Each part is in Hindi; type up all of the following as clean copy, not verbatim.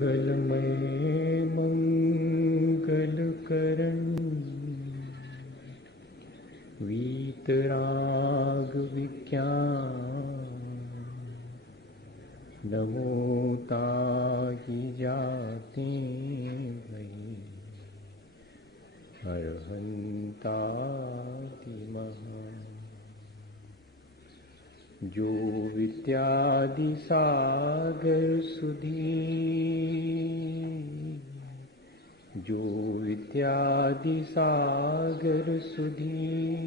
मंगलमय मंगलकरण वीतराग विज्ञान नमो ताहि जाते भई अर्हन्ताति महा जो विद्यादि सागर सुधी जो विद्यादि सागर सुधी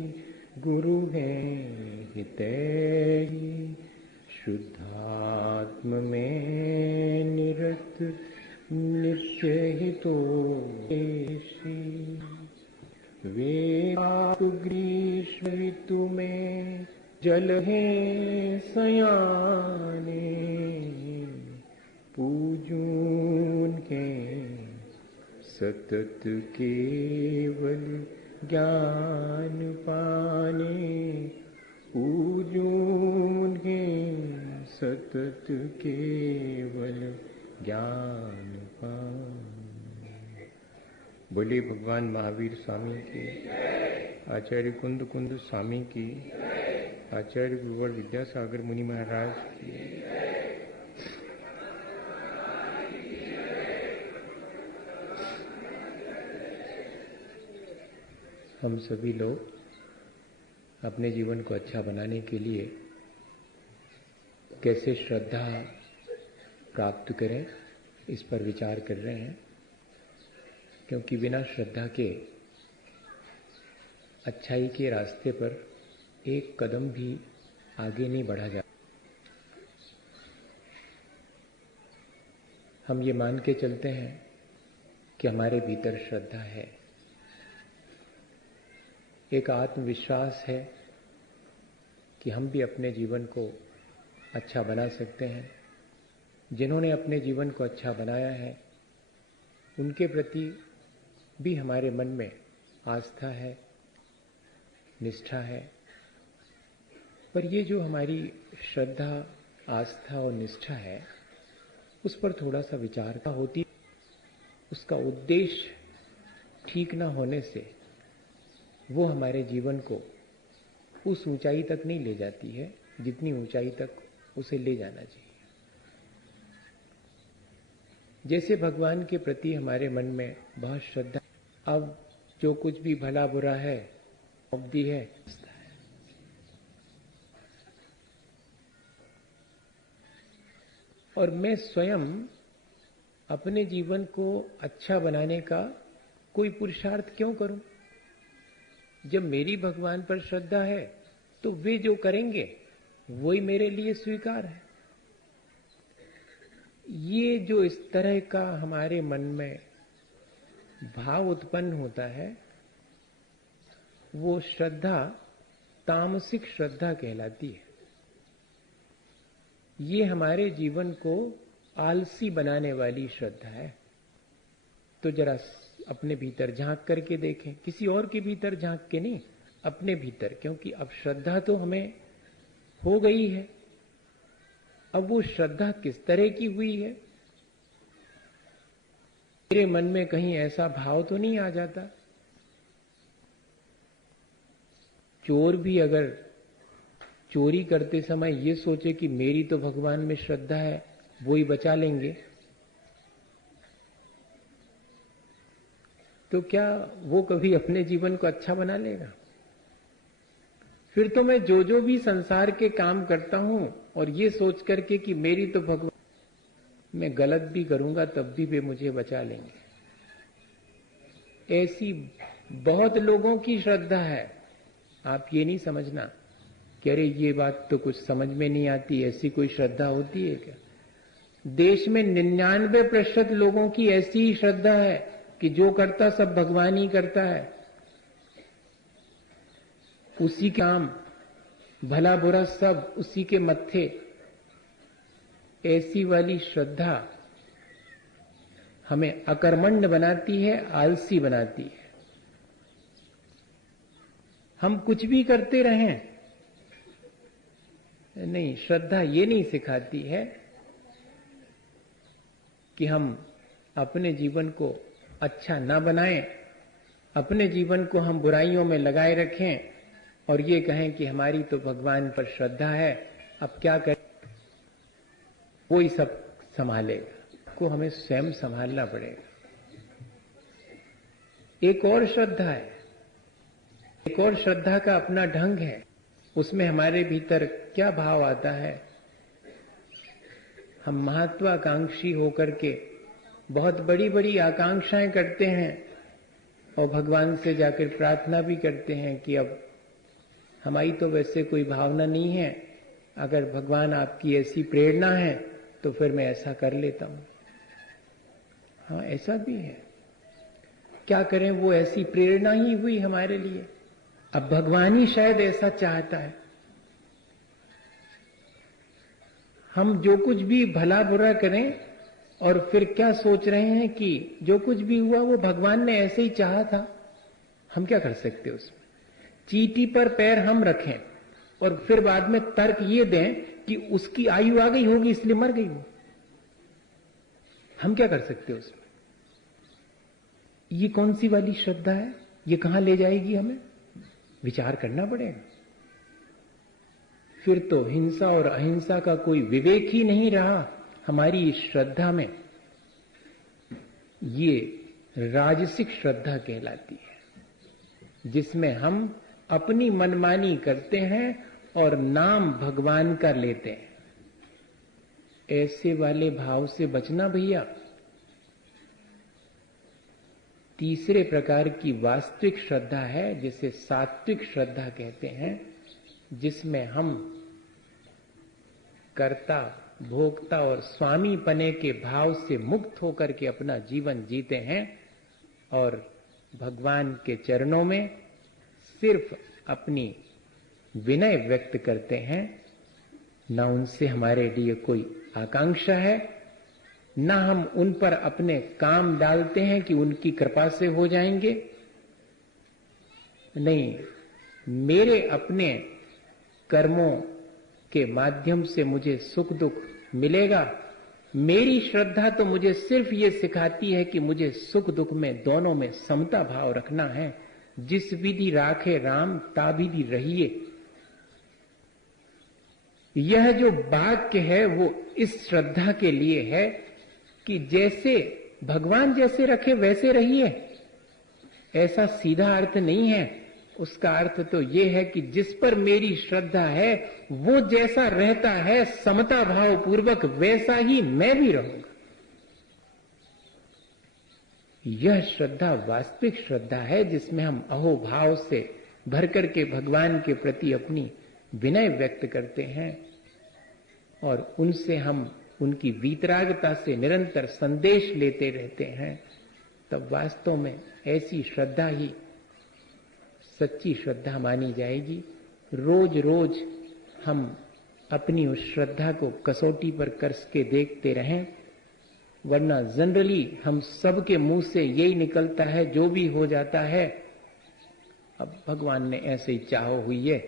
गुरु है हितैषी शुद्धात्म में निरत नित्य हितोषी वेदाप ग्रीष्म ऋतु में जल है सयाने पूजून के सतत केवल ज्ञान पाने पूजून के सतत केवल ज्ञान पाने। बोले भगवान महावीर स्वामी की, आचार्य कुंद कुंद स्वामी की, आचार्य गुरुवर विद्यासागर मुनि महाराज की। हम सभी लोग अपने जीवन को अच्छा बनाने के लिए कैसे श्रद्धा प्राप्त करें, इस पर विचार कर रहे हैं। क्योंकि बिना श्रद्धा के अच्छाई के रास्ते पर एक कदम भी आगे नहीं बढ़ा जा। हम ये मान के चलते हैं कि हमारे भीतर श्रद्धा है, एक आत्मविश्वास है कि हम भी अपने जीवन को अच्छा बना सकते हैं। जिन्होंने अपने जीवन को अच्छा बनाया है उनके प्रति भी हमारे मन में आस्था है, निष्ठा है। पर ये जो हमारी श्रद्धा, आस्था और निष्ठा है, उस पर थोड़ा सा विचार होती, उसका उद्देश्य ठीक ना होने से वो हमारे जीवन को उस ऊंचाई तक नहीं ले जाती है जितनी ऊंचाई तक उसे ले जाना चाहिए। जैसे भगवान के प्रति हमारे मन में बहुत श्रद्धा, अब जो कुछ भी भला बुरा है उपदी है, और मैं स्वयं अपने जीवन को अच्छा बनाने का कोई पुरुषार्थ क्यों करूं? जब मेरी भगवान पर श्रद्धा है तो वे जो करेंगे वही मेरे लिए स्वीकार है। ये जो इस तरह का हमारे मन में भाव उत्पन्न होता है, वो श्रद्धा तामसिक श्रद्धा कहलाती है। ये हमारे जीवन को आलसी बनाने वाली श्रद्धा है। तो जरा अपने भीतर झांक करके देखें, किसी और के भीतर झांक के नहीं, अपने भीतर। क्योंकि अब श्रद्धा तो हमें हो गई है, अब वो श्रद्धा किस तरह की हुई है? मेरे मन में कहीं ऐसा भाव तो नहीं आ जाता, चोर भी अगर चोरी करते समय ये सोचे कि मेरी तो भगवान में श्रद्धा है, वो ही बचा लेंगे, तो क्या वो कभी अपने जीवन को अच्छा बना लेगा? फिर तो मैं जो भी संसार के काम करता हूं और ये सोच करके कि मेरी तो भगवान, मैं गलत भी करूंगा तब भी वे मुझे बचा लेंगे। ऐसी बहुत लोगों की श्रद्धा है। आप ये नहीं समझना कि अरे ये बात तो कुछ समझ में नहीं आती, ऐसी कोई श्रद्धा होती है क्या? देश में 99% लोगों की ऐसी ही श्रद्धा है कि जो करता सब भगवान ही करता है, उसी काम भला बुरा सब उसी के मत्थे। ऐसी वाली श्रद्धा हमें अकर्मण्य बनाती है, आलसी बनाती है। हम कुछ भी करते रहें, नहीं, श्रद्धा ये नहीं सिखाती है कि हम अपने जीवन को अच्छा ना बनाएं, अपने जीवन को हम बुराइयों में लगाए रखें और ये कहें कि हमारी तो भगवान पर श्रद्धा है, अब क्या करें, वो ही सब संभालेगा। को हमें स्वयं संभालना पड़ेगा। एक और श्रद्धा है, एक और श्रद्धा का अपना ढंग है। उसमें हमारे भीतर क्या भाव आता है? हम महत्वाकांक्षी होकर के बहुत बड़ी बड़ी आकांक्षाएं करते हैं और भगवान से जाकर प्रार्थना भी करते हैं कि अब हमारी तो वैसे कोई भावना नहीं है, अगर भगवान आपकी ऐसी प्रेरणा है तो फिर मैं ऐसा कर लेता हूं। हाँ, ऐसा भी है। क्या करें, वो ऐसी प्रेरणा ही हुई हमारे लिए। अब भगवान ही शायद ऐसा चाहता है। हम जो कुछ भी भला बुरा करें और फिर क्या सोच रहे हैं कि जो कुछ भी हुआ वो भगवान ने ऐसे ही चाहा था। हम क्या कर सकते उसमें? चींटी पर पैर हम रखें और फिर बाद में तर्क ये दें कि उसकी आयु आ गई होगी इसलिए मर गई वो। हम क्या कर सकते उसमें? ये कौन सी वाली श्रद्धा है? ये कहां ले जाएगी हमें? विचार करना पड़ेगा। फिर तो हिंसा और अहिंसा का कोई विवेक ही नहीं रहा हमारी इस श्रद्धा में। ये राजसिक श्रद्धा कहलाती है, जिसमें हम अपनी मनमानी करते हैं और नाम भगवान का लेते हैं। ऐसे वाले भाव से बचना भैया। तीसरे प्रकार की वास्तविक श्रद्धा है, जिसे सात्विक श्रद्धा कहते हैं, जिसमें हम कर्ता, भोक्ता और स्वामी पने के भाव से मुक्त होकर के अपना जीवन जीते हैं और भगवान के चरणों में सिर्फ अपनी विनय व्यक्त करते हैं। ना उनसे हमारे लिए कोई आकांक्षा है, ना हम उन पर अपने काम डालते हैं कि उनकी कृपा से हो जाएंगे। नहीं, मेरे अपने कर्मों के माध्यम से मुझे सुख दुख मिलेगा। मेरी श्रद्धा तो मुझे सिर्फ ये सिखाती है कि मुझे सुख दुख में दोनों में समता भाव रखना है। जिस विधि राखे राम ता विधि रहिए। यह जो वाक्य है वो इस श्रद्धा के लिए है कि जैसे भगवान जैसे रखे वैसे रहिए। ऐसा सीधा अर्थ नहीं है। उसका अर्थ तो ये है कि जिस पर मेरी श्रद्धा है वो जैसा रहता है समता भाव पूर्वक, वैसा ही मैं भी रहूंगा। यह श्रद्धा वास्तविक श्रद्धा है, जिसमें हम अहोभाव से भर करके भगवान के प्रति अपनी विनय व्यक्त करते हैं और उनसे हम उनकी वीतरागता से निरंतर संदेश लेते रहते हैं। तब वास्तव में ऐसी श्रद्धा ही सच्ची श्रद्धा मानी जाएगी। रोज रोज हम अपनी उस श्रद्धा को कसौटी पर कस के देखते रहें, वरना जनरली हम सबके मुंह से यही निकलता है, जो भी हो जाता है अब भगवान ने ऐसे ही चाहो हुई है,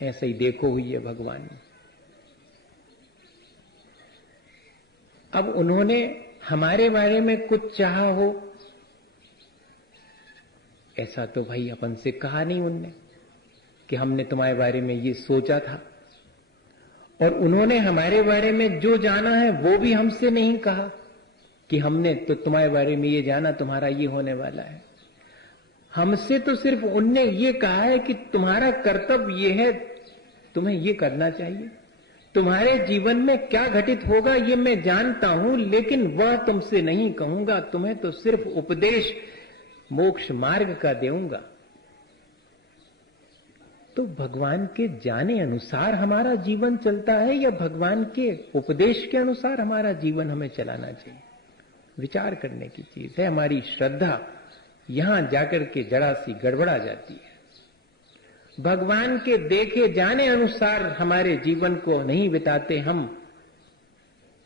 ऐसे ही देखो हुई है भगवान ने। अब उन्होंने हमारे बारे में कुछ चाहा हो, ऐसा तो भाई अपन से कहा नहीं उनने कि हमने तुम्हारे बारे में ये सोचा था। और उन्होंने हमारे बारे में जो जाना है वो भी हमसे नहीं कहा कि हमने तो तुम्हारे बारे में ये जाना, तुम्हारा ये होने वाला है। हमसे तो सिर्फ उनने ये कहा है कि तुम्हारा कर्तव्य ये है, तुम्हें ये करना चाहिए। तुम्हारे जीवन में क्या घटित होगा ये मैं जानता हूं, लेकिन वह तुमसे नहीं कहूंगा। तुम्हें तो सिर्फ उपदेश मोक्ष मार्ग का देऊंगा। तो भगवान के जाने अनुसार हमारा जीवन चलता है या भगवान के उपदेश के अनुसार हमारा जीवन हमें चलाना चाहिए? विचार करने की चीज है। हमारी श्रद्धा यहां जाकर के जरा सी गड़बड़ा जाती है। भगवान के देखे जाने अनुसार हमारे जीवन को नहीं बिताते हम,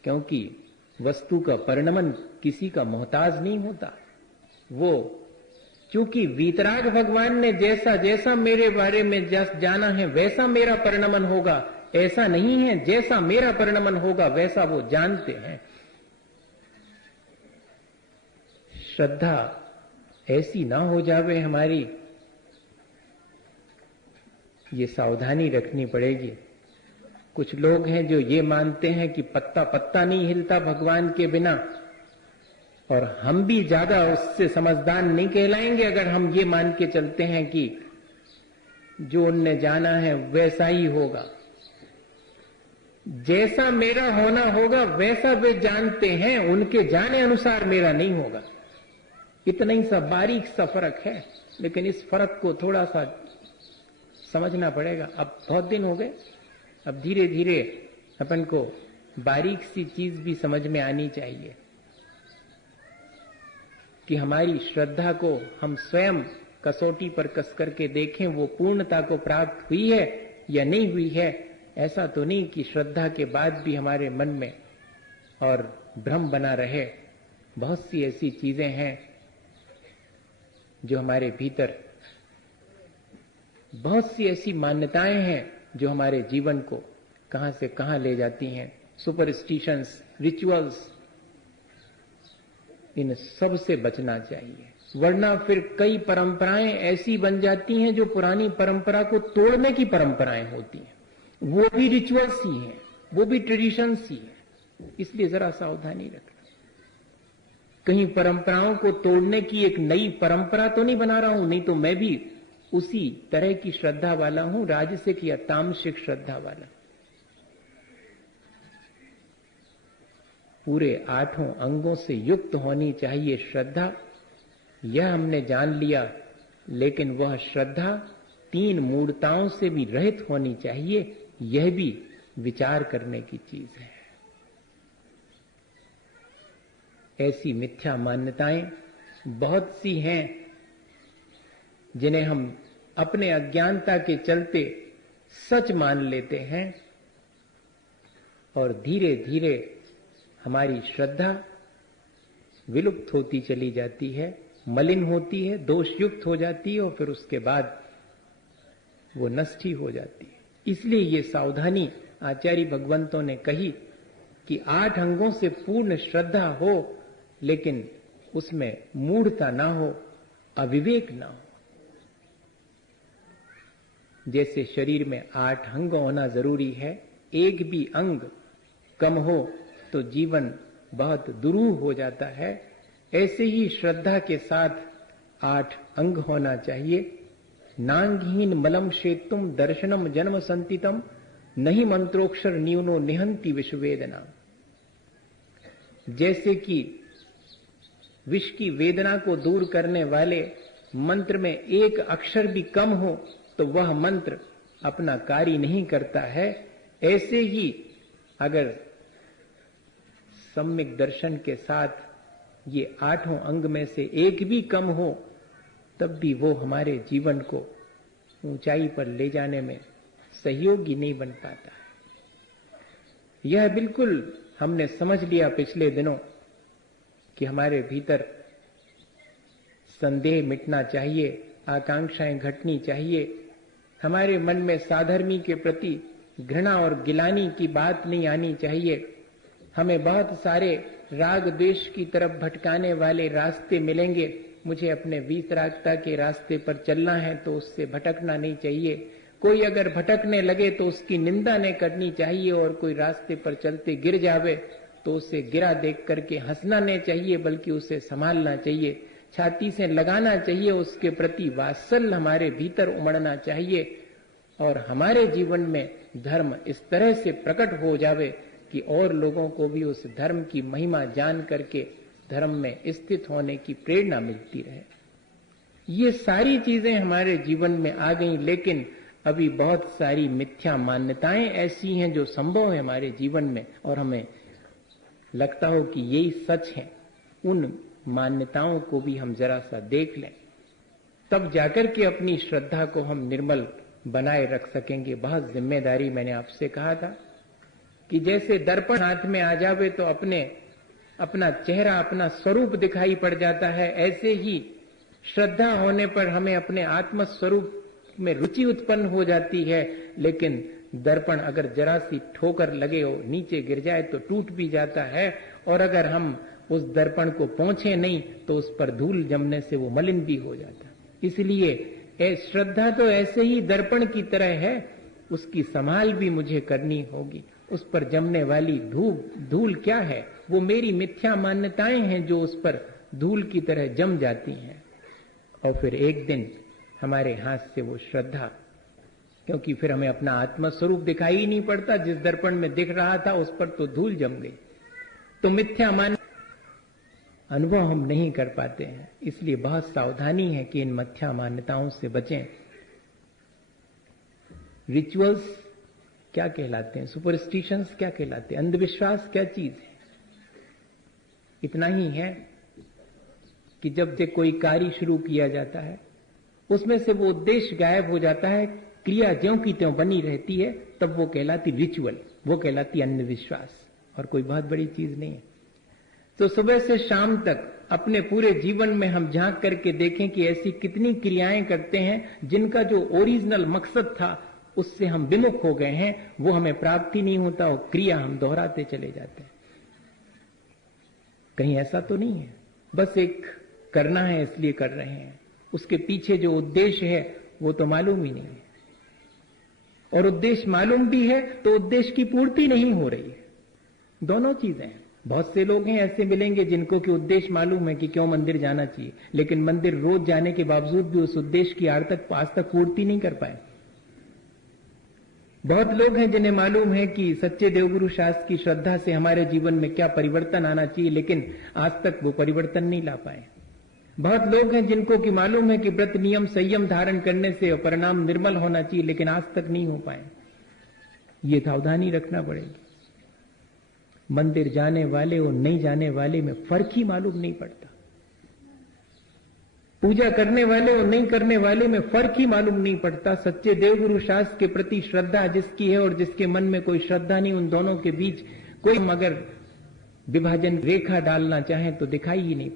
क्योंकि वस्तु का परिणमन किसी का मोहताज नहीं होता। वो चूंकि वीतराग भगवान ने जैसा जैसा मेरे बारे में जाना है वैसा मेरा परिणमन होगा, ऐसा नहीं है जैसा मेरा परिणमन होगा वैसा वो जानते हैं। श्रद्धा ऐसी ना हो जावे हमारी, ये सावधानी रखनी पड़ेगी। कुछ लोग हैं जो ये मानते हैं कि पत्ता पत्ता नहीं हिलता भगवान के बिना, और हम भी ज्यादा उससे समझदार नहीं कहलाएंगे अगर हम ये मान के चलते हैं कि जो उनने जाना है वैसा ही होगा, जैसा मेरा होना होगा वैसा वे जानते हैं, उनके जाने अनुसार मेरा नहीं होगा। इतना ही सा बारीक सा फर्क है, लेकिन इस फर्क को थोड़ा सा समझना पड़ेगा। अब बहुत दिन हो गए, अब धीरे धीरे अपन को बारीक सी चीज भी समझ में आनी चाहिए कि हमारी श्रद्धा को हम स्वयं कसौटी पर कस करके देखें, वो पूर्णता को प्राप्त हुई है या नहीं हुई है। ऐसा तो नहीं कि श्रद्धा के बाद भी हमारे मन में और भ्रम बना रहे। बहुत सी ऐसी चीजें हैं जो हमारे भीतर, बहुत सी ऐसी मान्यताएं हैं जो हमारे जीवन को कहां से कहां ले जाती हैं। सुपरस्टिशंस, रिचुअल्स, इन सब से बचना चाहिए, वरना फिर कई परंपराएं ऐसी बन जाती हैं जो पुरानी परंपरा को तोड़ने की परंपराएं होती हैं। वो भी रिचुअल्स ही हैं, वो भी ट्रेडिशंस ही हैं। इसलिए जरा सावधानी रखना। कहीं परंपराओं को तोड़ने की एक नई परंपरा तो नहीं बना रहा हूं, नहीं तो मैं भी उसी तरह की श्रद्धा वाला हूं, राजसिक या तामसिक श्रद्धा वाला। पूरे 8 अंगों से युक्त होनी चाहिए श्रद्धा, यह हमने जान लिया। लेकिन वह श्रद्धा 3 मूढ़ताओं से भी रहित होनी चाहिए, यह भी विचार करने की चीज है। ऐसी मिथ्या मान्यताएं बहुत सी हैं जिन्हें हम अपने अज्ञानता के चलते सच मान लेते हैं, और धीरे धीरे हमारी श्रद्धा विलुप्त होती चली जाती है, मलिन होती है, दोषयुक्त हो जाती है, और फिर उसके बाद वो नष्ट ही हो जाती है। इसलिए ये सावधानी आचार्य भगवंतों ने कही कि 8 अंगों से पूर्ण श्रद्धा हो, लेकिन उसमें मूढ़ता ना हो, अविवेक ना हो। जैसे शरीर में 8 अंग होना जरूरी है, एक भी अंग कम हो तो जीवन बहुत दुरूह हो जाता है, ऐसे ही श्रद्धा के साथ 8 अंग होना चाहिए। नांगहीन मलम शेतुम दर्शनम जन्म संतितम नहीं मंत्रोक्षर न्यूनो निहंति विषवेदना। जैसे कि विष की वेदना को दूर करने वाले मंत्र में एक अक्षर भी कम हो तो वह मंत्र अपना कार्य नहीं करता है, ऐसे ही अगर सम्यक दर्शन के साथ ये 8 अंग में से एक भी कम हो तब भी वो हमारे जीवन को ऊंचाई पर ले जाने में सहयोगी नहीं बन पाता है। यह बिल्कुल हमने समझ लिया पिछले दिनों कि हमारे भीतर संदेह मिटना चाहिए, आकांक्षाएं घटनी चाहिए, हमारे मन में साधर्मी के प्रति घृणा और गिलानी की बात नहीं आनी चाहिए। हमें बहुत सारे राग द्वेष की तरफ भटकाने वाले रास्ते मिलेंगे, मुझे अपने वीतरागता के रास्ते पर चलना है तो उससे भटकना नहीं चाहिए। कोई अगर भटकने लगे तो उसकी निंदा नहीं करनी चाहिए, और कोई रास्ते पर चलते गिर जावे तो उसे गिरा देख करके हंसना नहीं चाहिए, बल्कि उसे संभालना चाहिए, छाती से लगाना चाहिए, उसके प्रति वात्सल्य हमारे भीतर उमड़ना चाहिए, और हमारे जीवन में धर्म इस तरह से प्रकट हो जावे कि और लोगों को भी उस धर्म की महिमा जान करके धर्म में स्थित होने की प्रेरणा मिलती रहे। ये सारी चीजें हमारे जीवन में आ गई, लेकिन अभी बहुत सारी मिथ्या मान्यताएं ऐसी हैं जो संभव है हमारे जीवन में, और हमें लगता हो कि यही सच है। उन मान्यताओं को भी हम जरा सा देख लें, तब जाकर के अपनी श्रद्धा को हम निर्मल बनाए रख सकेंगे। बहुत जिम्मेदारी, मैंने आपसे कहा था कि जैसे दर्पण हाथ में आ जावे तो अपना चेहरा, अपना स्वरूप दिखाई पड़ जाता है, ऐसे ही श्रद्धा होने पर हमें अपने आत्म स्वरूप में रुचि उत्पन्न हो जाती है। लेकिन दर्पण अगर जरा सी ठोकर लगे हो, नीचे गिर जाए तो टूट भी जाता है, और अगर हम उस दर्पण को पोंछे नहीं तो उस पर धूल जमने से वो मलिन भी हो जाता। इसलिए श्रद्धा तो ऐसे ही दर्पण की तरह है, उसकी संभाल भी मुझे करनी होगी। उस पर जमने वाली धूल क्या है? वो मेरी मिथ्या मान्यताएं हैं जो उस पर धूल की तरह जम जाती हैं। और फिर एक दिन हमारे हाथ से वो श्रद्धा, क्योंकि फिर हमें अपना आत्मा स्वरूप दिखाई ही नहीं पड़ता, जिस दर्पण में दिख रहा था उस पर तो धूल जम गई, तो मिथ्या मान अनुभव हम नहीं कर पाते हैं। इसलिए बहुत सावधानी है कि इन मिथ्या मान्यताओं से बचें। रिचुअल्स क्या कहलाते हैं, सुपरस्टिशंस क्या कहलाते हैं, अंधविश्वास क्या चीज है? इतना ही है कि जब से कोई कार्य शुरू किया जाता है उसमें से वो उद्देश्य गायब हो जाता है, क्रिया ज्यों की त्यों बनी रहती है, तब वो कहलाती रिचुअल, वो कहलाती अंधविश्वास, और कोई बहुत बड़ी चीज नहीं है। तो सुबह से शाम तक अपने पूरे जीवन में हम झांक करके देखें कि ऐसी कितनी क्रियाएं करते हैं जिनका जो ओरिजिनल मकसद था उससे हम विमुख हो गए हैं, वो हमें प्राप्त ही नहीं होता, और क्रिया हम दोहराते चले जाते हैं। कहीं ऐसा तो नहीं है बस एक करना है इसलिए कर रहे हैं, उसके पीछे जो उद्देश्य है वो तो मालूम ही नहीं है, और उद्देश्य मालूम भी है तो उद्देश्य की पूर्ति नहीं हो रही है। दोनों चीजें हैं। बहुत से लोग हैं ऐसे मिलेंगे जिनको कि उद्देश्य मालूम है कि क्यों मंदिर जाना चाहिए, लेकिन मंदिर रोज जाने के बावजूद भी उस उद्देश्य की आज तक पूर्ति नहीं कर पाए। बहुत लोग हैं जिन्हें मालूम है कि सच्चे देवगुरु शास्त्र की श्रद्धा से हमारे जीवन में क्या परिवर्तन आना चाहिए, लेकिन आज तक वो परिवर्तन नहीं ला पाए। बहुत लोग हैं जिनको कि मालूम है कि व्रत नियम संयम धारण करने से परिणाम निर्मल होना चाहिए, लेकिन आज तक नहीं हो पाए। ये सावधानी रखना पड़ेगी। मंदिर जाने वाले और नहीं जाने वाले में फर्क ही मालूम नहीं पड़ता। पूजा करने वाले और नहीं करने वाले में फर्क ही मालूम नहीं पड़ता। सच्चे देवगुरु शास्त्र के प्रति श्रद्धा जिसकी है और जिसके मन में कोई श्रद्धा नहीं, उन दोनों के बीच कोई मगर विभाजन रेखा डालना चाहे तो दिखाई ही नहीं,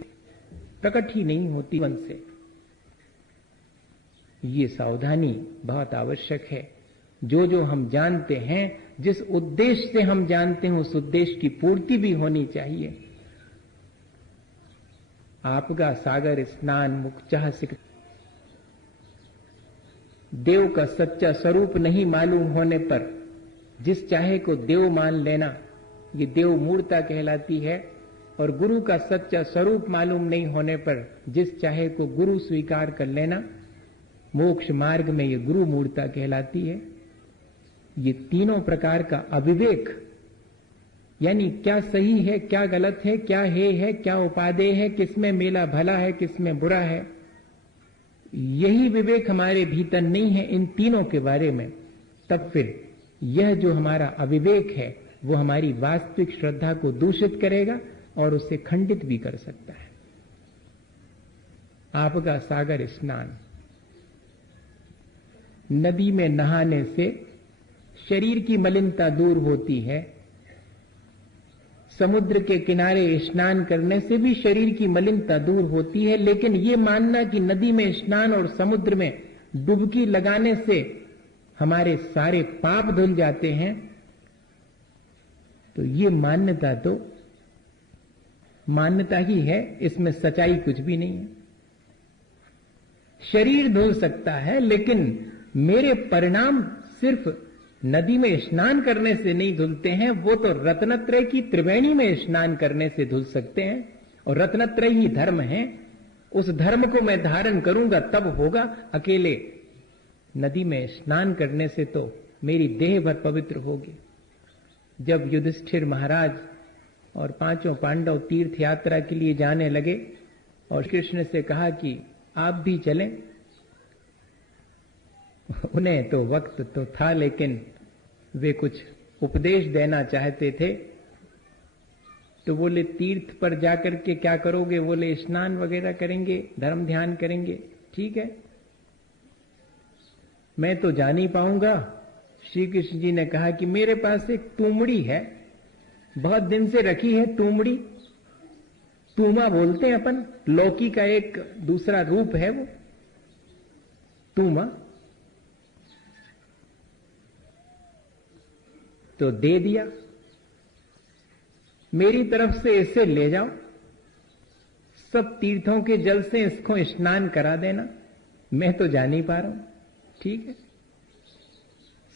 प्रकट ही नहीं होती मन से। ये सावधानी बहुत आवश्यक है। जो जो हम जानते हैं, जिस उद्देश्य से हम जानते हैं, उस उद्देश्य की पूर्ति भी होनी चाहिए। आपका सागर स्नान मुख चाह सिक, देव का सच्चा स्वरूप नहीं मालूम होने पर जिस चाहे को देव मान लेना, ये देव मूर्ता कहलाती है। और गुरु का सच्चा स्वरूप मालूम नहीं होने पर जिस चाहे को गुरु स्वीकार कर लेना, मोक्ष मार्ग में ये गुरु मूर्ता कहलाती है। ये तीनों प्रकार का अविवेक, यानी क्या सही है, क्या गलत है, क्या है, क्या उपादेय है, किसमें मेला भला है, किसमें बुरा है, यही विवेक हमारे भीतर नहीं है इन तीनों के बारे में, तब फिर यह जो हमारा अविवेक है वो हमारी वास्तविक श्रद्धा को दूषित करेगा और उसे खंडित भी कर सकता है। आपका सागर स्नान, नदी में नहाने से शरीर की मलिनता दूर होती है। समुद्र के किनारे स्नान करने से भी शरीर की मलिनता दूर होती है, लेकिन ये मानना कि नदी में स्नान और समुद्र में डुबकी लगाने से हमारे सारे पाप धुल जाते हैं, तो ये मान्यता तो मान्यता ही है, इसमें सच्चाई कुछ भी नहीं है। शरीर धुल सकता है, लेकिन मेरे परिणाम सिर्फ नदी में स्नान करने से नहीं धुलते हैं, वो तो रत्नत्रय की त्रिवेणी में स्नान करने से धुल सकते हैं। और रत्नत्रय ही धर्म है, उस धर्म को मैं धारण करूंगा तब होगा। अकेले नदी में स्नान करने से तो मेरी देह भर पवित्र होगी। जब युधिष्ठिर महाराज और पांचों पांडव तीर्थ यात्रा के लिए जाने लगे और कृष्ण से कहा कि आप भी चलें, उन्हें तो वक्त तो था, लेकिन वे कुछ उपदेश देना चाहते थे। तो बोले तीर्थ पर जाकर के क्या करोगे? बोले स्नान वगैरह करेंगे, धर्म ध्यान करेंगे। ठीक है, मैं तो जा नहीं पाऊंगा। श्री कृष्ण जी ने कहा कि मेरे पास एक तूमड़ी है, बहुत दिन से रखी है तूमड़ी, तूमा बोलते हैं अपन, लौकी का एक दूसरा रूप है वो तूमा। तो दे दिया, मेरी तरफ से इसे ले जाओ सब तीर्थों के जल से इसको स्नान करा देना। मैं तो जा नहीं पा रहा हूं, ठीक है।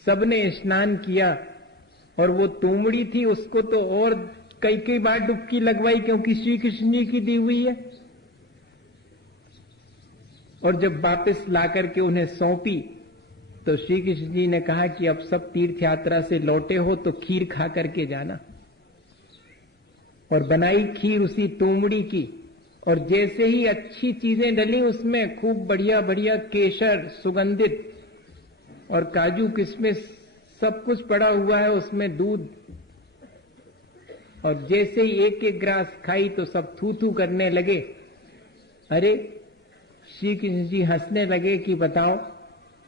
सबने स्नान किया और वो तोमड़ी थी उसको तो और कई कई बार डुबकी लगवाई, क्योंकि श्री कृष्ण जी की दी हुई है। और जब वापस ला करके उन्हें सौंपी तो श्री कृष्ण जी ने कहा कि अब सब तीर्थ यात्रा से लौटे हो तो खीर खा करके जाना। और बनाई खीर उसी तोमड़ी की, और जैसे ही अच्छी चीजें डली उसमें, खूब बढ़िया बढ़िया केसर सुगंधित और काजू किशमिश सब कुछ पड़ा हुआ है उसमें, दूध, और जैसे ही एक एक ग्रास खाई तो सब थू थू करने लगे। अरे श्री कृष्ण जी हंसने लगे कि बताओ,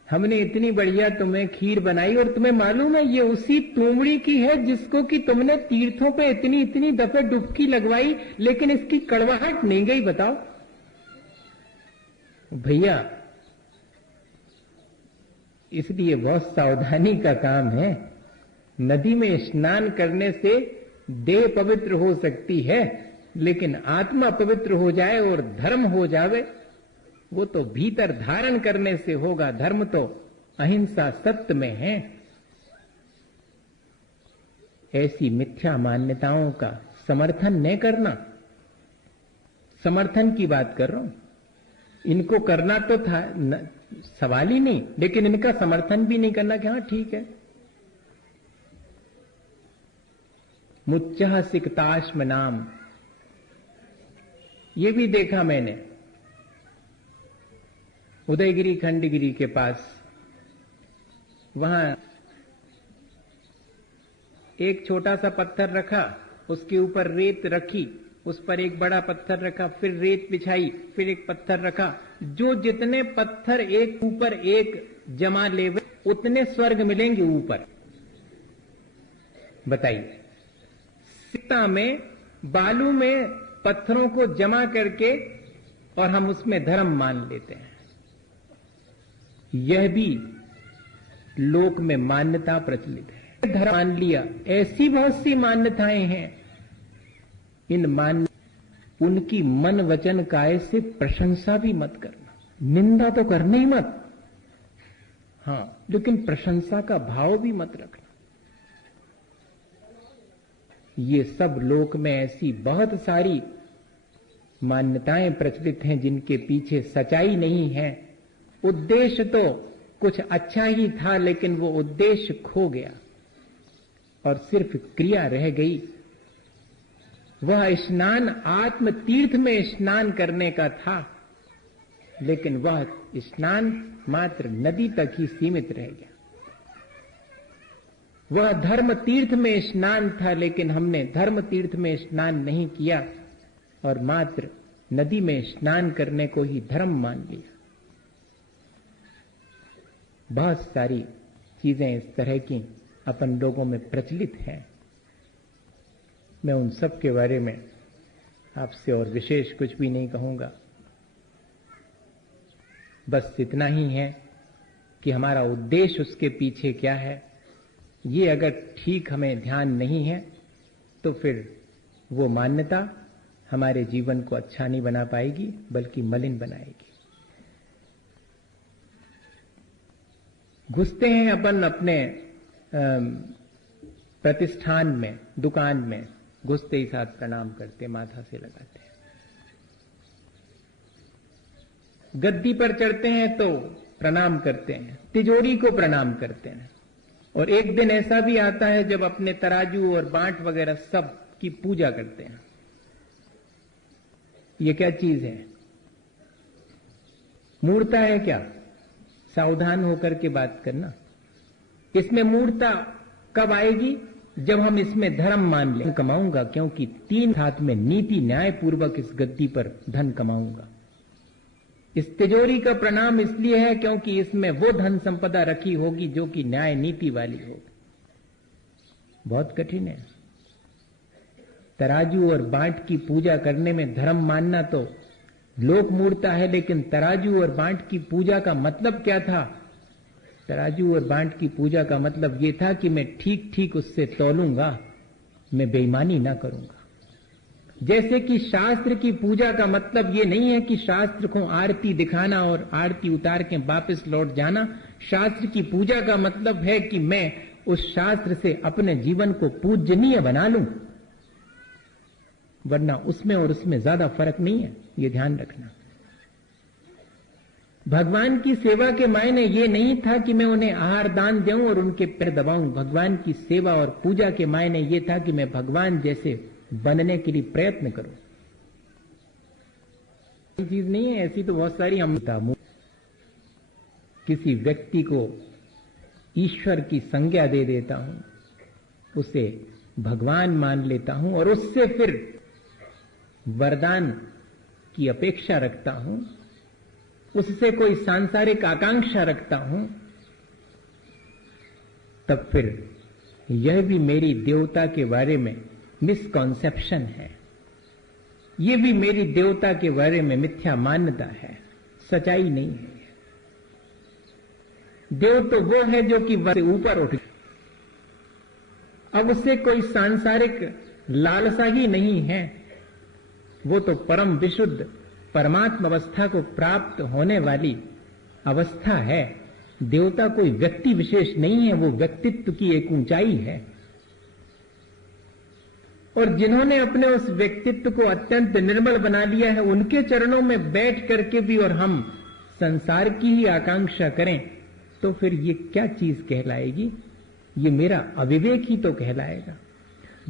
हमने इतनी बढ़िया तुम्हें खीर बनाई और तुम्हें मालूम है ये उसी तोमड़ी की है जिसको कि तुमने तीर्थों पे इतनी इतनी दफे डुबकी लगवाई, लेकिन इसकी कड़वाहट नहीं गई। बताओ भैया, इसलिए बहुत सावधानी का काम है। नदी में स्नान करने से देह पवित्र हो सकती है, लेकिन आत्मा पवित्र हो जाए और धर्म हो जावे वो तो भीतर धारण करने से होगा। धर्म तो अहिंसा सत्य में है। ऐसी मिथ्या मान्यताओं का समर्थन न करना। समर्थन की बात कर रहा हूं, इनको करना तो था सवाल ही नहीं, लेकिन इनका समर्थन भी नहीं करना कि हाँ ठीक है। मुच्चह सिकताश्म नाम, ये भी देखा मैंने उदयगिरी खंडगिरी के पास। वहां एक छोटा सा पत्थर रखा, उसके ऊपर रेत रखी, उस पर एक बड़ा पत्थर रखा, फिर रेत बिछाई, फिर एक पत्थर रखा। जो जितने पत्थर एक ऊपर एक जमा लेवे उतने स्वर्ग मिलेंगे ऊपर। बताइए, सीता में बालू में पत्थरों को जमा करके और हम उसमें धर्म मान लेते हैं। यह भी लोक में मान्यता प्रचलित है। धर्म मान लिया, ऐसी बहुत सी मान्यताएं हैं। इन उनकी मन वचन काय से प्रशंसा भी मत करना, निंदा तो करना ही मत, हां, लेकिन प्रशंसा का भाव भी मत रखना। ये सब लोक में ऐसी बहुत सारी मान्यताएं प्रचलित हैं जिनके पीछे सच्चाई नहीं है। उद्देश्य तो कुछ अच्छा ही था, लेकिन वो उद्देश्य खो गया और सिर्फ क्रिया रह गई। वह स्नान आत्म तीर्थ में स्नान करने का था, लेकिन वह स्नान मात्र नदी तक ही सीमित रह गया। वह धर्म तीर्थ में स्नान था, लेकिन हमने धर्म तीर्थ में स्नान नहीं किया और मात्र नदी में स्नान करने को ही धर्म मान लिया। बहुत सारी चीजें इस तरह की अपन लोगों में प्रचलित हैं। मैं उन सब के बारे में आपसे और विशेष कुछ भी नहीं कहूंगा। बस इतना ही है कि हमारा उद्देश्य उसके पीछे क्या है, ये अगर ठीक हमें ध्यान नहीं है तो फिर वो मान्यता हमारे जीवन को अच्छा नहीं बना पाएगी, बल्कि मलिन बनाएगी। घुसते हैं अपन अपने प्रतिष्ठान में, दुकान में, घुसते ही साथ प्रणाम करते, माथा से लगाते हैं। गद्दी पर चढ़ते हैं तो प्रणाम करते हैं, तिजोरी को प्रणाम करते हैं। और एक दिन ऐसा भी आता है जब अपने तराजू और बांट वगैरह सब की पूजा करते हैं। ये क्या चीज है? मूर्ता है क्या? सावधान होकर के बात करना। इसमें मूर्ता कब आएगी? जब हम इसमें धर्म मान लें। कमाऊंगा क्योंकि 3 हाथ में नीति न्याय पूर्वक इस गद्दी पर धन कमाऊंगा। इस तिजोरी का प्रणाम इसलिए है क्योंकि इसमें वो धन संपदा रखी होगी जो कि न्याय नीति वाली होगी। बहुत कठिन है। तराजू और बांट की पूजा करने में धर्म मानना तो लोक मूर्ता है, लेकिन तराजू और बांट की पूजा का मतलब क्या था? तराजू और बांट की पूजा का मतलब यह था कि मैं ठीक ठीक उससे तौलूंगा, मैं बेईमानी ना करूंगा। जैसे कि शास्त्र की पूजा का मतलब ये नहीं है कि शास्त्र को आरती दिखाना और आरती उतार के वापस लौट जाना। शास्त्र की पूजा का मतलब है कि मैं उस शास्त्र से अपने जीवन को पूजनीय बना लूं, वरना उसमें और उसमें ज्यादा फर्क नहीं है, ये ध्यान रखना। भगवान की सेवा के मायने ये नहीं था कि मैं उन्हें आहार दान दूं और उनके पैर दबाऊं। भगवान की सेवा और पूजा के मायने ये था कि मैं भगवान जैसे बनने के लिए प्रयत्न करूं। ये चीज नहीं है, ऐसी तो बहुत सारी हम किसी व्यक्ति को ईश्वर की संज्ञा दे देता हूं, उसे भगवान मान लेता हूं और उससे फिर वरदान की अपेक्षा रखता हूं, उससे कोई सांसारिक आकांक्षा रखता हूं, तब फिर यह भी मेरी देवता के बारे में मिसकॉन्सेप्शन है, यह भी मेरी देवता के बारे में मिथ्या मान्यता है, सच्चाई नहीं है। देव तो वो है जो कि वर से ऊपर उठ, अब उससे कोई सांसारिक लालसा ही नहीं है, वो तो परम विशुद्ध परमात्मा अवस्था को प्राप्त होने वाली अवस्था है। देवता कोई व्यक्ति विशेष नहीं है, वो व्यक्तित्व की एक ऊंचाई है। और जिन्होंने अपने उस व्यक्तित्व को अत्यंत निर्मल बना लिया है, उनके चरणों में बैठ करके भी और हम संसार की ही आकांक्षा करें, तो फिर ये क्या चीज कहलाएगी? ये मेरा अविवेक ही तो कहलाएगा।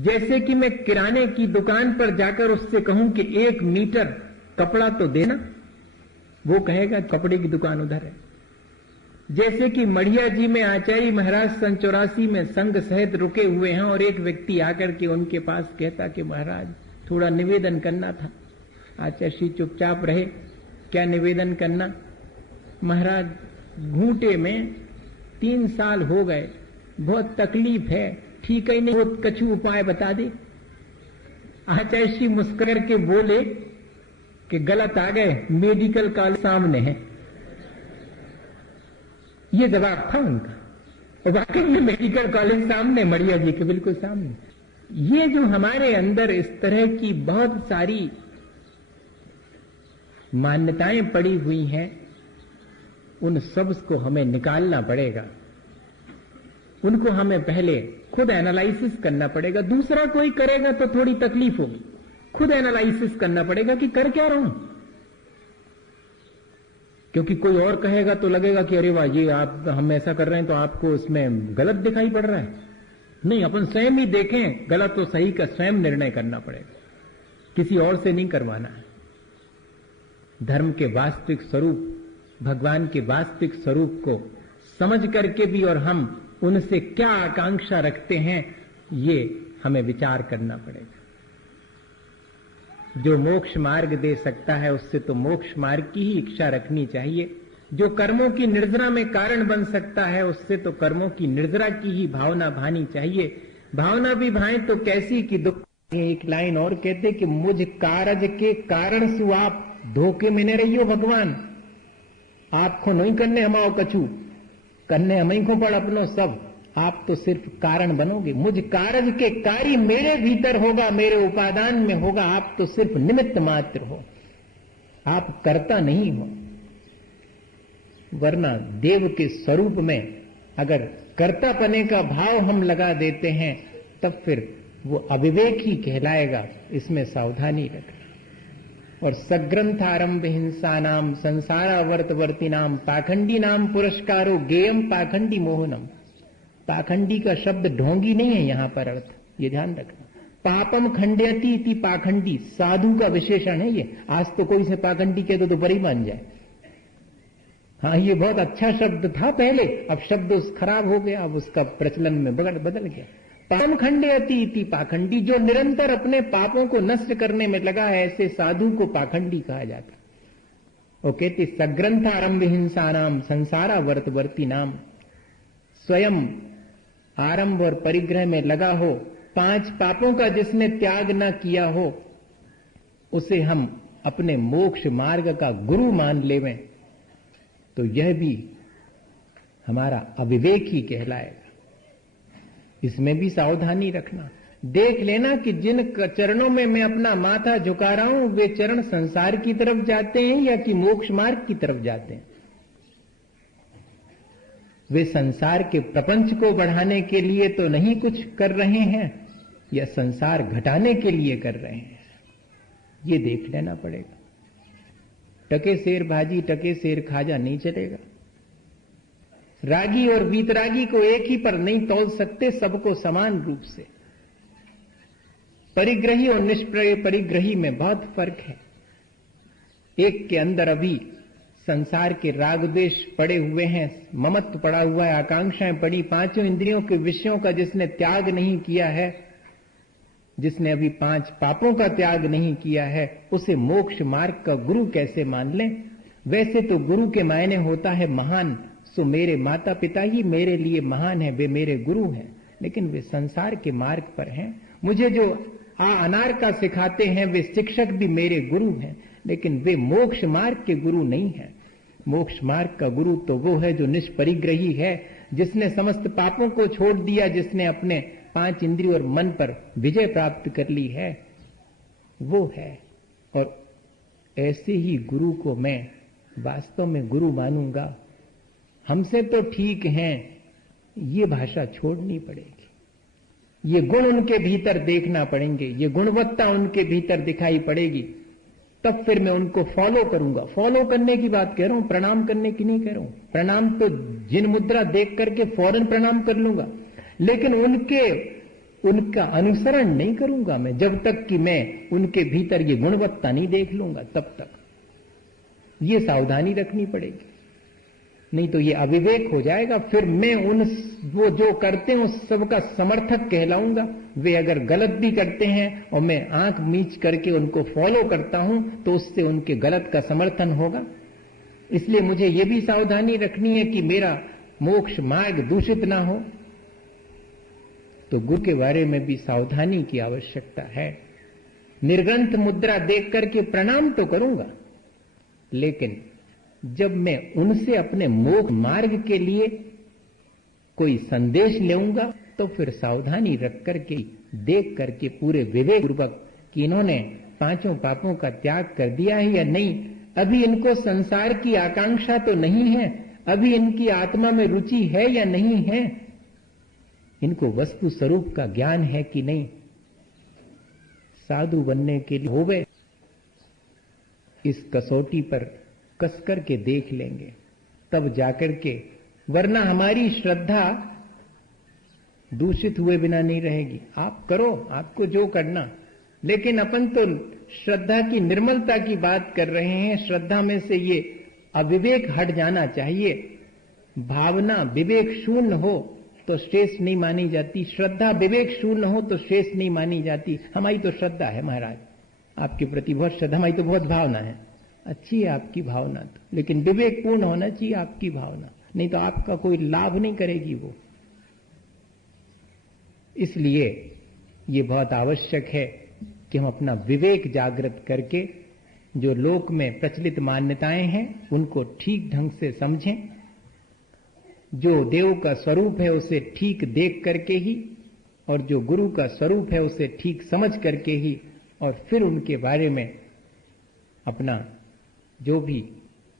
जैसे कि मैं किराने की दुकान पर जाकर उससे कहूं कि 1 मीटर कपड़ा तो देना, वो कहेगा कपड़े की दुकान उधर है। जैसे कि मढ़िया जी में आचार्य महाराज 84 में संघ सहित रुके हुए हैं और एक व्यक्ति आकर के उनके पास कहता कि महाराज थोड़ा निवेदन करना था। आचार्य श्री चुपचाप रहे, क्या निवेदन करना? महाराज घूंटे में 3 साल हो गए, बहुत तकलीफ है, ठीक ही नहीं, बहुत कछु उपाय बता दे। आचार्य श्री मुस्कुरा के बोले कि गलत आ गए, मेडिकल कॉलेज सामने है। ये जवाब था उनका। वाकई में मेडिकल कॉलेज सामने, मढ़िया जी के बिल्कुल सामने। ये जो हमारे अंदर इस तरह की बहुत सारी मान्यताएं पड़ी हुई हैं, उन सब को हमें निकालना पड़ेगा। उनको हमें पहले खुद एनालिसिस करना पड़ेगा। दूसरा कोई करेगा तो थोड़ी तकलीफ होगी, खुद एनालिसिस करना पड़ेगा कि कर क्या रहा हूं। क्योंकि कोई और कहेगा तो लगेगा कि अरे वाह, ये आप हम ऐसा कर रहे हैं तो आपको इसमें गलत दिखाई पड़ रहा है। नहीं, अपन स्वयं ही देखें, गलत तो सही का स्वयं निर्णय करना पड़ेगा, किसी और से नहीं करवाना है। धर्म के वास्तविक स्वरूप, भगवान के वास्तविक स्वरूप को समझ करके भी और हम उनसे क्या आकांक्षा रखते हैं, ये हमें विचार करना पड़ेगा। जो मोक्ष मार्ग दे सकता है उससे तो मोक्ष मार्ग की ही इच्छा रखनी चाहिए। जो कर्मों की निर्जरा में कारण बन सकता है उससे तो कर्मों की निर्जरा की ही भावना भानी चाहिए। भावना भी भाए तो कैसी कि दुख। एक लाइन और कहते कि मुझ कारज के कारण सु आप धोखे में न रहियो भगवान। आपको नहीं करने हमाओ कछु, करने हमें को पड़ अपनो सब। आप तो सिर्फ कारण बनोगे। मुझ कारज के कार्य मेरे भीतर होगा, मेरे उपादान में होगा। आप तो सिर्फ निमित्त मात्र हो, आप कर्ता नहीं हो। वरना देव के स्वरूप में अगर कर्तापने का भाव हम लगा देते हैं तब फिर वो अविवेक ही कहलाएगा। इसमें सावधानी रखना। और सग्रंथारंभ हिंसा नाम संसारावर्तवर्ती नाम पाखंडी नाम पुरस्कारो गेयम पाखंडी मोहनम। पाखंडी का शब्द ढोंगी नहीं है यहां पर अर्थ, ये ध्यान रखना। पापम खंडयति इति पाखंडी, साधु का विशेषण है ये। आज तो कोई से पाखंडी कह दो तो बड़ी मान जाए। हाँ, ये बहुत अच्छा शब्द था पहले, अब शब्द खराब हो गया, अब उसका प्रचलन में बदल गया। पापम खंडयति इति पाखंडी, जो निरंतर अपने पापों को नष्ट करने में लगा है, ऐसे साधु को पाखंडी कहा जाता। वो कहते सग्रंथारंभ हिंसा नाम संसारावर्तवर्ती नाम। स्वयं आरंभ और परिग्रह में लगा हो, 5 पापों का जिसने त्याग न किया हो, उसे हम अपने मोक्ष मार्ग का गुरु मान लेवें तो यह भी हमारा अविवेक ही कहलाएगा। इसमें भी सावधानी रखना। देख लेना कि जिन चरणों में मैं अपना माथा झुका रहा हूं वे चरण संसार की तरफ जाते हैं या कि मोक्ष मार्ग की तरफ जाते हैं। वे संसार के प्रपंच को बढ़ाने के लिए तो नहीं कुछ कर रहे हैं या संसार घटाने के लिए कर रहे हैं, ये देख लेना पड़ेगा। टके शेर भाजी टके शेर खाजा नहीं चलेगा। रागी और वीतरागी को एक ही पर नहीं तौल सकते, सबको समान रूप से। परिग्रही और निष्प्रय परिग्रही में बहुत फर्क है। एक के अंदर अभी संसार के राग द्वेष पड़े हुए हैं, ममत्व पड़ा हुआ है, आकांक्षाएं पड़ी, पांचों इंद्रियों के विषयों का जिसने त्याग नहीं किया है, जिसने अभी 5 पापों का त्याग नहीं किया है, उसे मोक्ष मार्ग का गुरु कैसे मान लें? वैसे तो गुरु के मायने होता है महान, सो मेरे माता पिता ही मेरे लिए महान है, वे मेरे गुरु हैं, लेकिन वे संसार के मार्ग पर हैं। मुझे जो अनार का सिखाते हैं वे शिक्षक भी मेरे गुरु हैं, लेकिन वे मोक्ष मार्ग के गुरु नहीं हैं। मोक्ष मार्ग का गुरु तो वो है जो निष्परिग्रही है, जिसने समस्त पापों को छोड़ दिया, जिसने अपने 5 इंद्रिय और मन पर विजय प्राप्त कर ली है, वो है। और ऐसे ही गुरु को मैं वास्तव में गुरु मानूंगा। हमसे तो ठीक हैं, ये भाषा छोड़नी पड़ेगी, ये गुण उनके भीतर देखना पड़ेंगे, ये गुणवत्ता उनके भीतर दिखाई पड़ेगी, तब फिर मैं उनको फॉलो करूंगा। फॉलो करने की बात कह रहा हूं, प्रणाम करने की नहीं कह रहा हूं। प्रणाम तो जिन मुद्रा देख करके फौरन प्रणाम कर लूंगा, लेकिन उनका अनुसरण नहीं करूंगा मैं, जब तक कि मैं उनके भीतर ये गुणवत्ता नहीं देख लूंगा, तब तक ये सावधानी रखनी पड़ेगी, नहीं तो ये अविवेक हो जाएगा। फिर मैं वो जो करते हैं उस सबका समर्थक कहलाऊंगा। वे अगर गलत भी करते हैं और मैं आंख मीच करके उनको फॉलो करता हूं तो उससे उनके गलत का समर्थन होगा। इसलिए मुझे ये भी सावधानी रखनी है कि मेरा मोक्ष मार्ग दूषित ना हो। तो गुरु के बारे में भी सावधानी की आवश्यकता है। निर्ग्रंथ मुद्रा देख करके प्रणाम तो करूंगा, लेकिन जब मैं उनसे अपने मोक्ष मार्ग के लिए कोई संदेश लेऊंगा तो फिर सावधानी रख करके देख करके पूरे विवेक पूर्वक कि इन्होंने 5 पापों का त्याग कर दिया है या नहीं, अभी इनको संसार की आकांक्षा तो नहीं है, अभी इनकी आत्मा में रुचि है या नहीं है, इनको वस्तु स्वरूप का ज्ञान है कि नहीं। साधु बनने के लिए होवे इस कसौटी पर कस करके देख लेंगे, तब जाकर के, वरना हमारी श्रद्धा दूषित हुए बिना नहीं रहेगी। आप करो, आपको जो करना, लेकिन अपन तो श्रद्धा की निर्मलता की बात कर रहे हैं। श्रद्धा में से ये अविवेक हट जाना चाहिए। भावना विवेक शून्य हो तो श्रेष्ठ नहीं मानी जाती, श्रद्धा विवेक शून्य हो तो श्रेष्ठ नहीं मानी जाती। हमारी तो श्रद्धा है महाराज, आपके प्रति बहुत श्रद्धा, हमारी तो बहुत भावना है, अच्छी है आपकी भावना तो, लेकिन विवेक पूर्ण होना चाहिए आपकी भावना, नहीं तो आपका कोई लाभ नहीं करेगी वो। इसलिए ये बहुत आवश्यक है कि हम अपना विवेक जागृत करके जो लोक में प्रचलित मान्यताएं हैं उनको ठीक ढंग से समझें, जो देव का स्वरूप है उसे ठीक देख करके ही, और जो गुरु का स्वरूप है उसे ठीक समझ करके ही, और फिर उनके बारे में अपना जो भी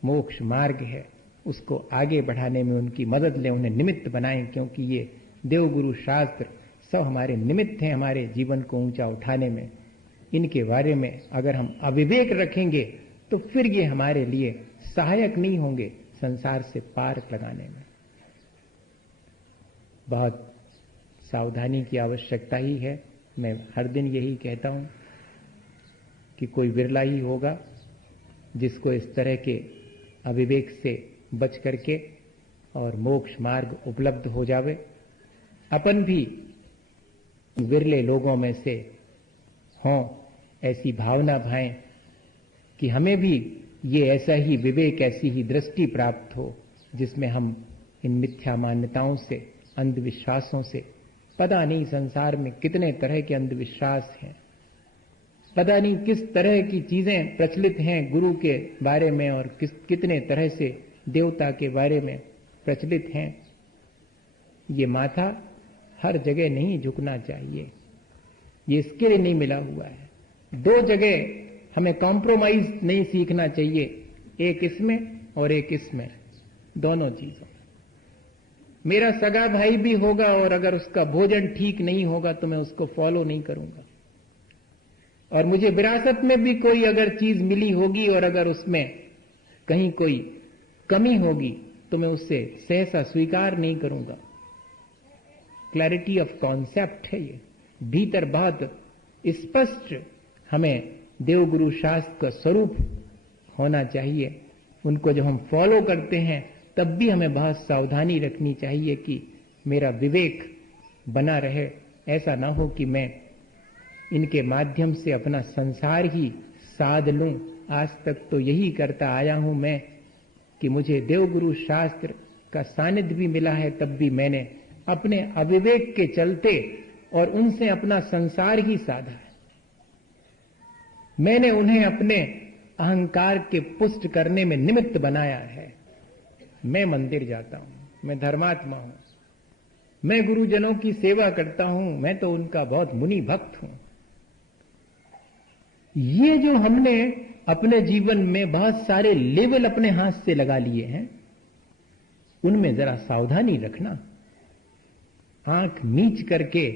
मोक्ष मार्ग है उसको आगे बढ़ाने में उनकी मदद लें, उन्हें निमित्त बनाएं, क्योंकि ये देवगुरु शास्त्र सब हमारे निमित्त हैं हमारे जीवन को ऊंचा उठाने में। इनके बारे में अगर हम अविवेक रखेंगे तो फिर ये हमारे लिए सहायक नहीं होंगे संसार से पार लगाने में। बहुत सावधानी की आवश्यकता ही है। मैं हर दिन यही कहता हूं कि कोई विरला ही होगा जिसको इस तरह के अविवेक से बच करके और मोक्ष मार्ग उपलब्ध हो जावे। अपन भी विरले लोगों में से हों, ऐसी भावना भाएं कि हमें भी ये ऐसा ही विवेक, ऐसी ही दृष्टि प्राप्त हो जिसमें हम इन मिथ्या मान्यताओं से, अंधविश्वासों से, पता नहीं संसार में कितने तरह के अंधविश्वास हैं, पता नहीं किस तरह की चीजें प्रचलित हैं गुरु के बारे में, और कितने तरह से देवता के बारे में प्रचलित हैं। ये माथा हर जगह नहीं झुकना चाहिए। ये इसके लिए नहीं मिला हुआ है। दो जगह हमें कॉम्प्रोमाइज नहीं सीखना चाहिए, एक इसमें और एक इसमें, दोनों चीजों। मेरा सगा भाई भी होगा और अगर उसका भोजन ठीक नहीं होगा तो मैं उसको फॉलो नहीं करूंगा, और मुझे विरासत में भी कोई अगर चीज मिली होगी और अगर उसमें कहीं कोई कमी होगी तो मैं उससे सहसा स्वीकार नहीं करूंगा। क्लैरिटी ऑफ कॉन्सेप्ट है ये, भीतर बहुत स्पष्ट हमें देवगुरु शास्त्र का स्वरूप होना चाहिए। उनको जब हम फॉलो करते हैं तब भी हमें बहुत सावधानी रखनी चाहिए कि मेरा विवेक बना रहे। ऐसा ना हो कि मैं इनके माध्यम से अपना संसार ही साध लूं। आज तक तो यही करता आया हूं मैं कि मुझे देवगुरु शास्त्र का सानिध्य भी मिला है, तब भी मैंने अपने अविवेक के चलते और उनसे अपना संसार ही साधा है। मैंने उन्हें अपने अहंकार के पुष्ट करने में निमित्त बनाया है। मैं मंदिर जाता हूं, मैं धर्मात्मा हूं, मैं गुरुजनों की सेवा करता हूं, मैं तो उनका बहुत मुनि भक्त हूं। ये जो हमने अपने जीवन में बहुत सारे लेवल अपने हाथ से लगा लिए हैं, उनमें जरा सावधानी रखना। आंख नीच करके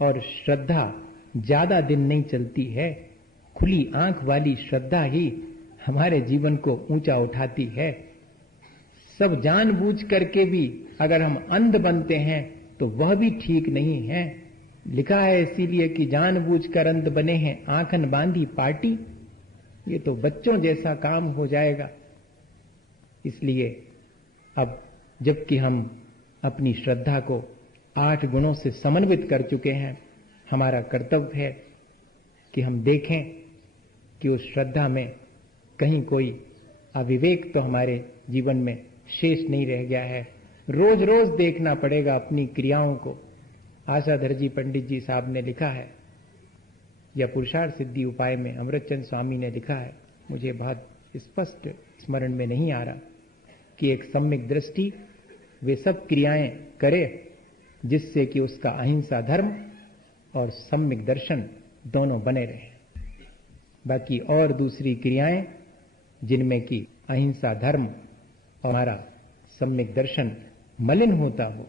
और श्रद्धा ज्यादा दिन नहीं चलती है। खुली आंख वाली श्रद्धा ही हमारे जीवन को ऊंचा उठाती है। सब जानबूझ करके भी अगर हम अंध बनते हैं तो वह भी ठीक नहीं है। लिखा है इसीलिए कि जानबूझकर अंध बने हैं आंखन बांधी पार्टी। ये तो बच्चों जैसा काम हो जाएगा। इसलिए अब जबकि हम अपनी श्रद्धा को 8 गुणों से समन्वित कर चुके हैं, हमारा कर्तव्य है कि हम देखें कि उस श्रद्धा में कहीं कोई अविवेक तो हमारे जीवन में शेष नहीं रह गया है। रोज रोज देखना पड़ेगा अपनी क्रियाओं को। आशाधर जी पंडित जी साहब ने लिखा है, या पुरुषार्थ सिद्धि उपाय में अमृतचंद स्वामी ने लिखा है, मुझे बहुत स्पष्ट स्मरण में नहीं आ रहा, कि एक सम्यक दृष्टि वे सब क्रियाएं करे जिससे कि उसका अहिंसा धर्म और सम्यक दर्शन दोनों बने रहे। बाकी और दूसरी क्रियाएं जिनमें कि अहिंसा धर्म और हमारा सम्यक दर्शन मलिन होता हो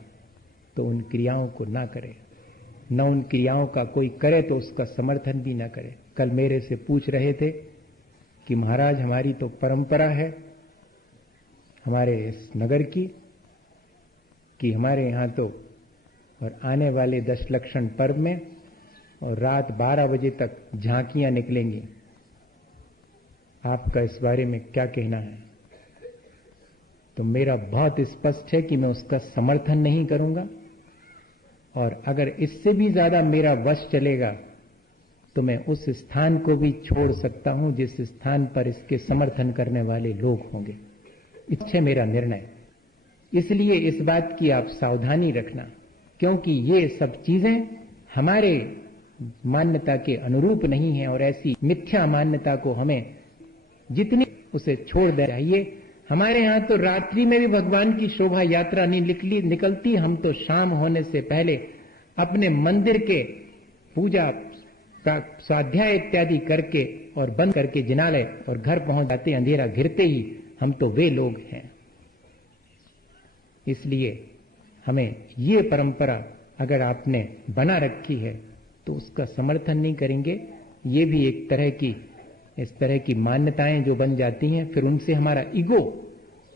तो उन क्रियाओं को ना करे। न उन क्रियाओं का कोई करे तो उसका समर्थन भी ना करे। कल मेरे से पूछ रहे थे कि महाराज हमारी तो परंपरा है हमारे इस नगर की कि हमारे यहाँ तो और आने वाले 10 लक्षण पर्व में और रात 12 बजे तक झांकियां निकलेंगी। आपका इस बारे में क्या कहना है? तो मेरा बहुत स्पष्ट है कि मैं उसका समर्थन नहीं करूंगा, और अगर इससे भी ज्यादा मेरा वश चलेगा तो मैं उस स्थान को भी छोड़ सकता हूं जिस स्थान पर इसके समर्थन करने वाले लोग होंगे। इच्छा मेरा निर्णय। इसलिए इस बात की आप सावधानी रखना, क्योंकि ये सब चीजें हमारे मान्यता के अनुरूप नहीं है, और ऐसी मिथ्या मान्यता को हमें जितनी उसे छोड़ देना चाहिए। हमारे यहाँ तो रात्रि में भी भगवान की शोभा यात्रा नहीं निकलती। हम तो शाम होने से पहले अपने मंदिर के पूजा का स्वाध्याय इत्यादि करके और बंद करके जिनालय और घर पहुंच जाते, अंधेरा घिरते ही। हम तो वे लोग हैं। इसलिए हमें ये परंपरा अगर आपने बना रखी है तो उसका समर्थन नहीं करेंगे। ये भी एक तरह की इस तरह की मान्यताएं जो बन जाती हैं, फिर उनसे हमारा ईगो,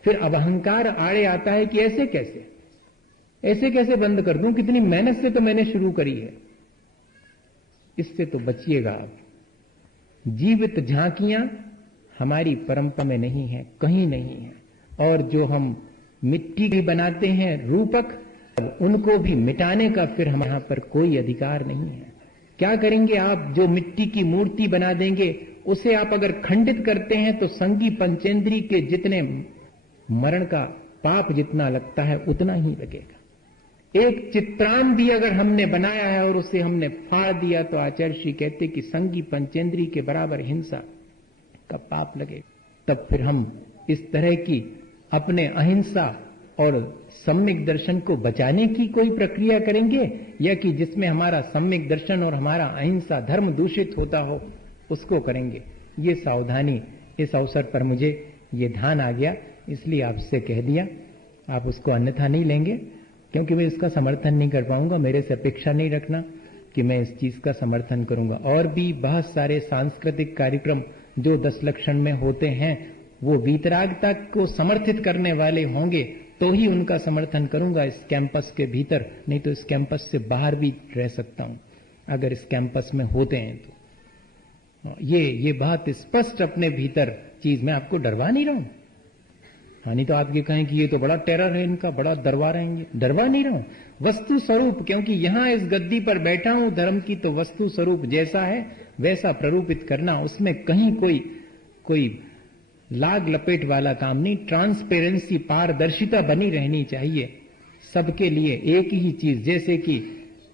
फिर अब अहंकार आड़े आता है कि ऐसे कैसे बंद कर दूं, कितनी मेहनत से तो मैंने शुरू करी है। इससे तो बचिएगा आप। जीवित झांकियां हमारी परंपरा में नहीं है, कहीं नहीं है। और जो हम मिट्टी की बनाते हैं रूपक, उनको भी मिटाने का फिर हमारे यहां पर कोई अधिकार नहीं है। क्या करेंगे आप? जो मिट्टी की मूर्ति बना देंगे उसे आप अगर खंडित करते हैं तो संगी पंचेंद्री के जितने मरण का पाप जितना लगता है उतना ही लगेगा। एक चित्रांग भी अगर हमने बनाया है और उसे हमने फाड़ दिया तो आचार्य श्री कहते कि संगी पंचेंद्री के बराबर हिंसा का पाप लगेगा। तब फिर हम इस तरह की अपने अहिंसा और सम्यक दर्शन को बचाने की कोई प्रक्रिया करेंगे, या कि जिसमें हमारा सम्यक दर्शन और हमारा अहिंसा धर्म दूषित होता हो उसको करेंगे? ये सावधानी इस अवसर पर मुझे ये ध्यान आ गया, इसलिए आपसे कह दिया। आप उसको अन्यथा नहीं लेंगे, क्योंकि मैं इसका समर्थन नहीं कर पाऊंगा। मेरे से अपेक्षा नहीं रखना कि मैं इस चीज का समर्थन करूंगा। और भी बहुत सारे सांस्कृतिक कार्यक्रम जो 10 लक्षण में होते हैं, वो वीतरागता को समर्थित करने वाले होंगे तो ही उनका समर्थन करूंगा इस कैंपस के भीतर, नहीं तो इस कैंपस से बाहर भी रह सकता हूं अगर इस कैंपस में होते हैं तो। ये बहुत स्पष्ट अपने भीतर चीज, मैं आपको डरवा नहीं रहा हूं। हाँ, नहीं तो आप ये कहें कि ये तो बड़ा टेरर है इनका, बड़ा डरवा रहेंगे। डरवा नहीं रहा हूं, वस्तु स्वरूप, क्योंकि यहां इस गद्दी पर बैठा हूं धर्म की, तो वस्तु स्वरूप जैसा है वैसा प्ररूपित करना, उसमें कहीं कोई लाग लपेट वाला काम नहीं। ट्रांसपेरेंसी, पारदर्शिता बनी रहनी चाहिए सबके लिए। एक ही चीज, जैसे कि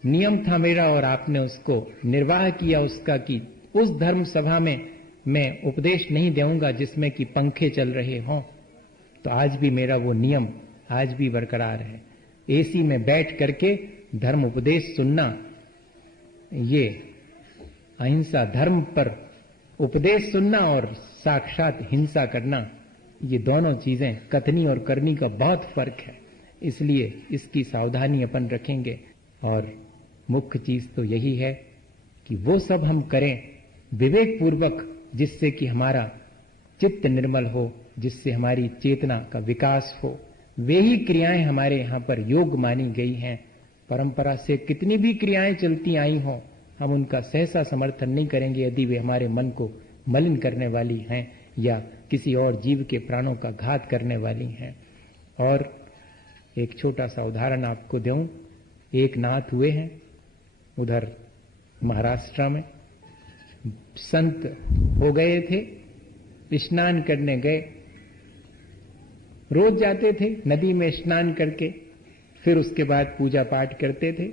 नियम था मेरा और आपने उसको निर्वाह किया उसका, कि उस धर्म सभा में मैं उपदेश नहीं दूंगा जिसमें कि पंखे चल रहे हों, तो आज भी मेरा वो नियम आज भी बरकरार है। एसी में बैठ करके धर्म उपदेश सुनना, ये अहिंसा धर्म पर उपदेश सुनना और साक्षात हिंसा करना, ये दोनों चीजें कथनी और करनी का बहुत फर्क है। इसलिए इसकी सावधानी अपन रखेंगे। और मुख्य चीज तो यही है कि वो सब हम करें विवेक पूर्वक, जिससे कि हमारा चित्त निर्मल हो, जिससे हमारी चेतना का विकास हो। वे ही क्रियाएं हमारे यहाँ पर योग मानी गई हैं। परंपरा से कितनी भी क्रियाएं चलती आई हों, हम उनका सहसा समर्थन नहीं करेंगे यदि वे हमारे मन को मलिन करने वाली हैं या किसी और जीव के प्राणों का घात करने वाली हैं। और एक छोटा सा उदाहरण आपको दूं। एक नाथ हुए हैं उधर महाराष्ट्र में, संत हो गए थे, स्नान करने गए। रोज जाते थे नदी में स्नान करके, फिर उसके बाद पूजा पाठ करते थे।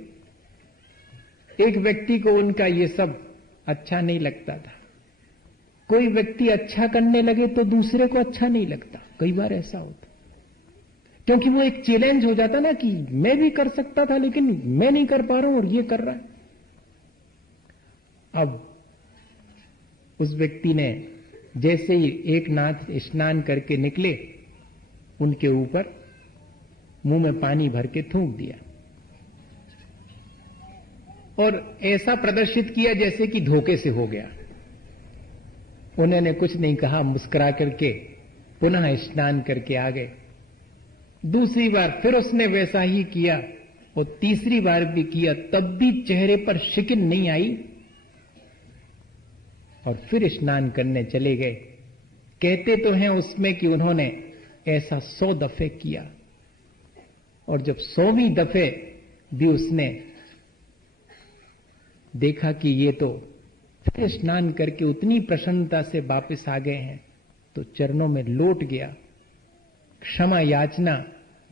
एक व्यक्ति को उनका ये सब अच्छा नहीं लगता था। कोई व्यक्ति अच्छा करने लगे तो दूसरे को अच्छा नहीं लगता। कई बार ऐसा होता, क्योंकि वो एक चैलेंज हो जाता ना कि मैं भी कर सकता था लेकिन मैं नहीं कर पा रहा हूं और ये कर रहा है। अब उस व्यक्ति ने जैसे ही एक नाथ स्नान करके निकले, उनके ऊपर मुंह में पानी भर के थूक दिया और ऐसा प्रदर्शित किया जैसे कि धोखे से हो गया। उन्होंने कुछ नहीं कहा, मुस्कुरा करके पुनः स्नान करके आ गए। दूसरी बार फिर उसने वैसा ही किया और तीसरी बार भी किया, तब भी चेहरे पर शिकन नहीं आई और फिर स्नान करने चले गए। कहते तो हैं उसमें कि उन्होंने ऐसा 100 दफे किया और जब 100वीं दफे भी उसने देखा कि ये तो फिर स्नान करके उतनी प्रसन्नता से वापस आ गए हैं, तो चरणों में लौट गया, क्षमा याचना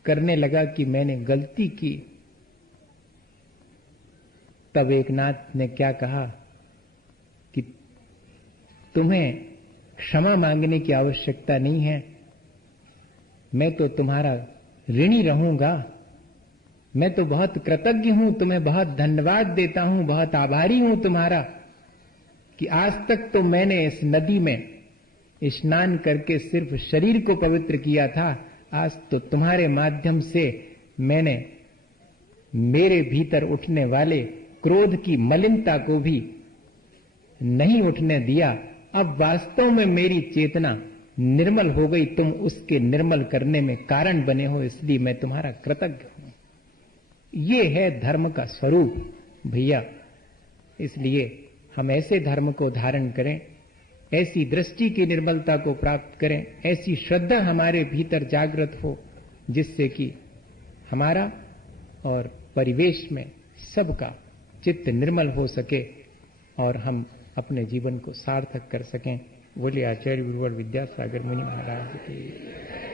करने लगा कि मैंने गलती की। तब एक नाथ ने क्या कहा कि तुम्हें क्षमा मांगने की आवश्यकता नहीं है, मैं तो तुम्हारा ऋणी रहूंगा। मैं तो बहुत कृतज्ञ हूं, तुम्हें बहुत धन्यवाद देता हूं, बहुत आभारी हूं तुम्हारा कि आज तक तो मैंने इस नदी में स्नान करके सिर्फ शरीर को पवित्र किया था। आज तो तुम्हारे माध्यम से मैंने मेरे भीतर उठने वाले क्रोध की मलिनता को भी नहीं उठने दिया। अब वास्तव में मेरी चेतना निर्मल हो गई, तुम उसके निर्मल करने में कारण बने हो, इसलिए मैं तुम्हारा कृतज्ञ हूं। ये है धर्म का स्वरूप भैया। इसलिए हम ऐसे धर्म को धारण करें, ऐसी दृष्टि की निर्मलता को प्राप्त करें, ऐसी श्रद्धा हमारे भीतर जागृत हो जिससे कि हमारा और परिवेश में सबका चित्त निर्मल हो सके और हम अपने जीवन को सार्थक कर सकें। बोले आचार्य गुरुवर विद्यासागर मुनि महाराज की।